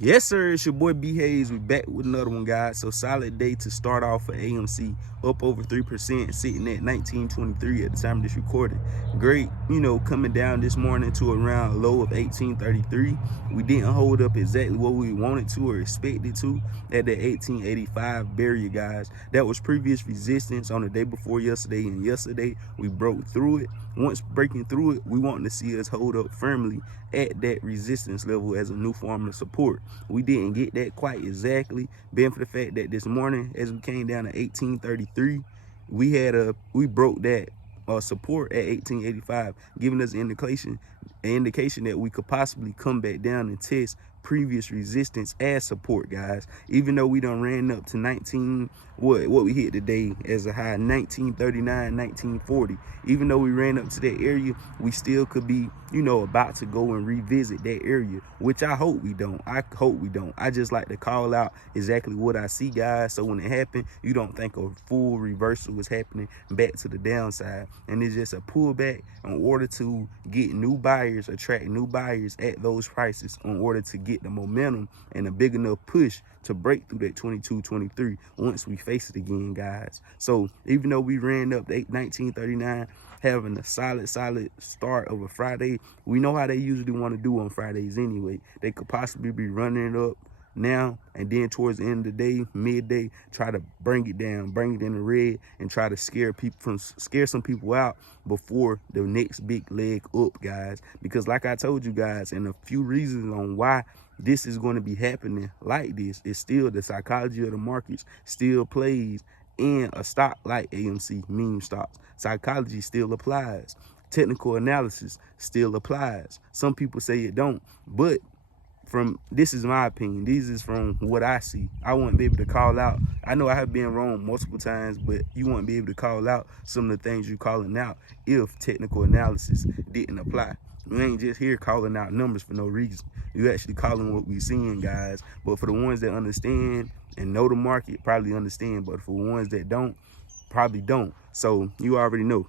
Yes, sir. It's your boy B Hayes. We back with another one, guys. So solid day to start off for AMC, up over 3%, sitting at 1923 at the time of this recording. Great, coming down this morning to around a low of 1833. We didn't hold up exactly what we wanted to or expected to at the 1885 barrier, guys. That was previous resistance on the day before yesterday, and yesterday we broke through it. Once breaking through it, we want to see us hold up firmly at that resistance level as a new form of support. We didn't get that quite exactly, being for the fact that this morning, as we came down to 1833, we broke that support at 1885, giving us an indication that we could possibly come back down and test previous resistance as support, guys. Even though we done ran up to 19, what we hit today as a high, 1939, 1940. Even though we ran up to that area, we still could be, about to go and revisit that area, which I hope we don't. I just like to call out exactly what I see, guys, so when it happens, you don't think a full reversal is happening back to the downside. And it's just a pullback in order to get new buyers, attract new buyers at those prices, in order to get the momentum and a big enough push to break through that 22-23 once we face it again, guys. So even though we ran up to 1939, having a solid start of a Friday, we know how they usually want to do on Fridays anyway. They could possibly be running it up now, and then towards the end of the day, midday, try to bring it down, bring it in the red, and try to scare some people out before the next big leg up, guys. Because like I told you guys, and a few reasons on why this is going to be happening like this, is still the psychology of the markets still plays in a stock like AMC, meme stocks. Psychology still applies. Technical analysis still applies. Some people say it don't, but this is my opinion. This is from what I see. I wouldn't be able to call out. I know I have been wrong multiple times, but you wouldn't be able to call out some of the things you're calling out if technical analysis didn't apply. We ain't just here calling out numbers for no reason. You actually calling what we seeing, guys. But for the ones that understand and know the market, probably understand. But for the ones that don't, probably don't. So you already know.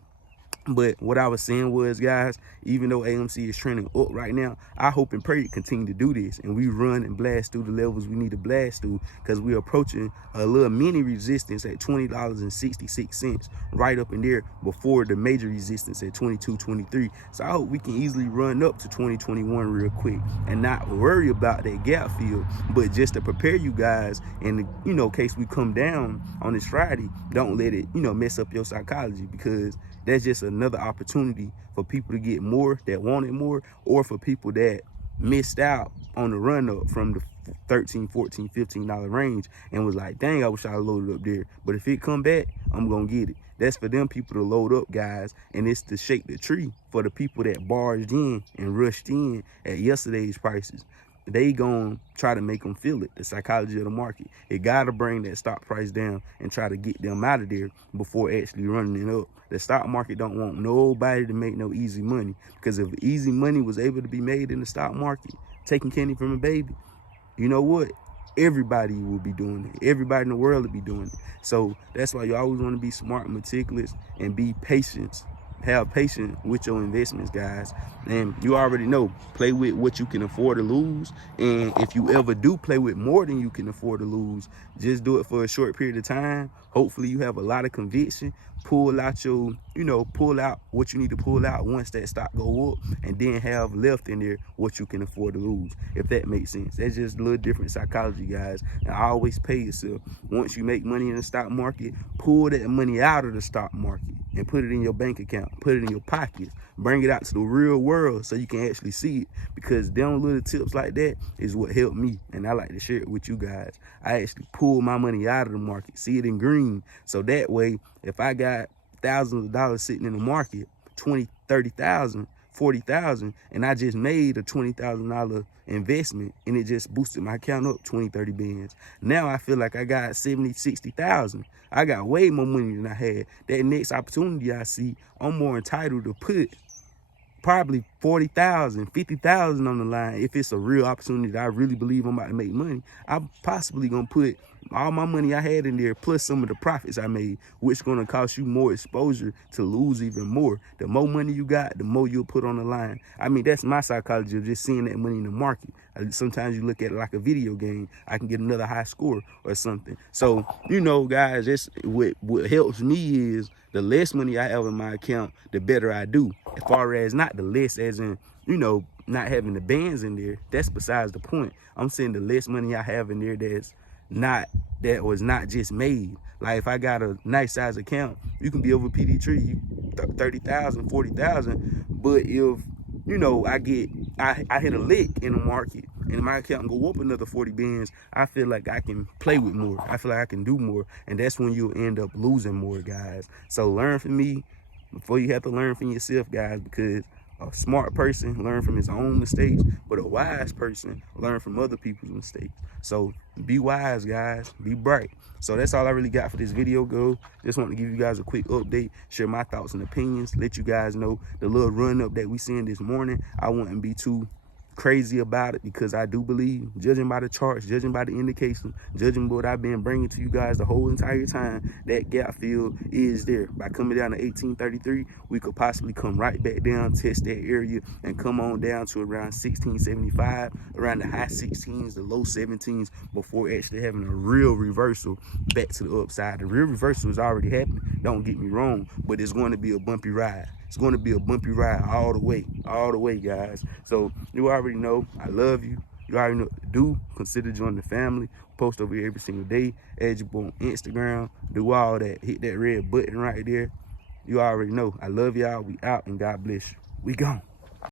But what I was saying was, guys, even though AMC is trending up right now, I hope and pray it continue to do this and we run and blast through the levels we need to blast through, because we're approaching a little mini resistance at $20.66 right up in there before the major resistance at 22.23. So I hope we can easily run up to 2021 real quick and not worry about that gap fill, but just to prepare you guys in the case we come down on this Friday, don't let it mess up your psychology, because that's just another opportunity for people to get more that wanted more, or for people that missed out on the run up from the $13, $14, $15 range and was like, dang, I wish I loaded up there. But if it come back, I'm gonna get it. That's for them people to load up, guys, and it's to shake the tree for the people that barged in and rushed in at yesterday's prices. They gonna try to make them feel it, the psychology of the market. It gotta bring that stock price down and try to get them out of there before actually running it up. The stock market don't want nobody to make no easy money, because if easy money was able to be made in the stock market, taking candy from a baby, you know what? Everybody will be doing it. Everybody in the world will be doing it. So that's why you always want to be smart and meticulous and be patient. Have patience with your investments, guys. And you already know, play with what you can afford to lose. And if you ever do play with more than you can afford to lose, just do it for a short period of time. Hopefully you have a lot of conviction. Pull out pull out what you need to pull out once that stock go up, and then have left in there what you can afford to lose, if that makes sense. That's just a little different psychology, guys. And I always pay yourself. Once you make money in the stock market, pull that money out of the stock market and put it in your bank account, put it in your pockets, bring it out to the real world so you can actually see it, because them little tips like that is what helped me, and I like to share it with you guys. I actually pull my money out of the market, see it in green, so that way if I got thousands of dollars sitting in the market, 20, 30,000, 40,000, and I just made a $20,000 investment and it just boosted my account up 20, 30 bands. Now I feel like I got 70, 60,000. I got way more money than I had. That next opportunity I see, I'm more entitled to put probably 40,000, 50,000 on the line. If it's a real opportunity that I really believe I'm about to make money, I'm possibly gonna put all my money I had in there plus some of the profits I made, which gonna cost you more exposure to lose even more. The more money you got, the more you'll put on the line. I mean, that's my psychology of just seeing that money in the market. Sometimes you look at it like a video game. I can get another high score or something. So, you know, guys, that's what helps me is the less money I have in my account, the better I do. As far as not the less as in, you know, not having the bands in there, that's besides the point. I'm saying the less money I have in there that was not just made. Like if I got a nice size account, you can be over PD tree, 30,000, 40,000. But if, you know, I hit a lick in the market and my account can go up another 40 bands, I feel like I can play with more. I feel like I can do more. And that's when you'll end up losing more, guys. So learn from me before you have to learn from yourself, guys, because a smart person learn from his own mistakes, but a wise person learn from other people's mistakes. So be wise, guys. Be bright. So that's all I really got for this video, go. Just want to give you guys a quick update, share my thoughts and opinions, let you guys know the little run up that we seen this morning. I wouldn't be too crazy about it because I do believe, judging by the charts, judging by the indication, judging what I've been bringing to you guys the whole entire time, that gap fill is there. By coming down to 1833, we could possibly come right back down, test that area, and come on down to around 1675, around the high 16s, the low 17s, before actually having a real reversal back to the upside. The real reversal is already happening, don't get me wrong, but it's going to be a bumpy ride. It's going to be a bumpy ride all the way, guys. So you already know I love you. You already know what to do. Consider joining the family. Post over here every single day. Add you on Instagram. Do all that. Hit that red button right there. You already know I love y'all. We out, and God bless you. We gone.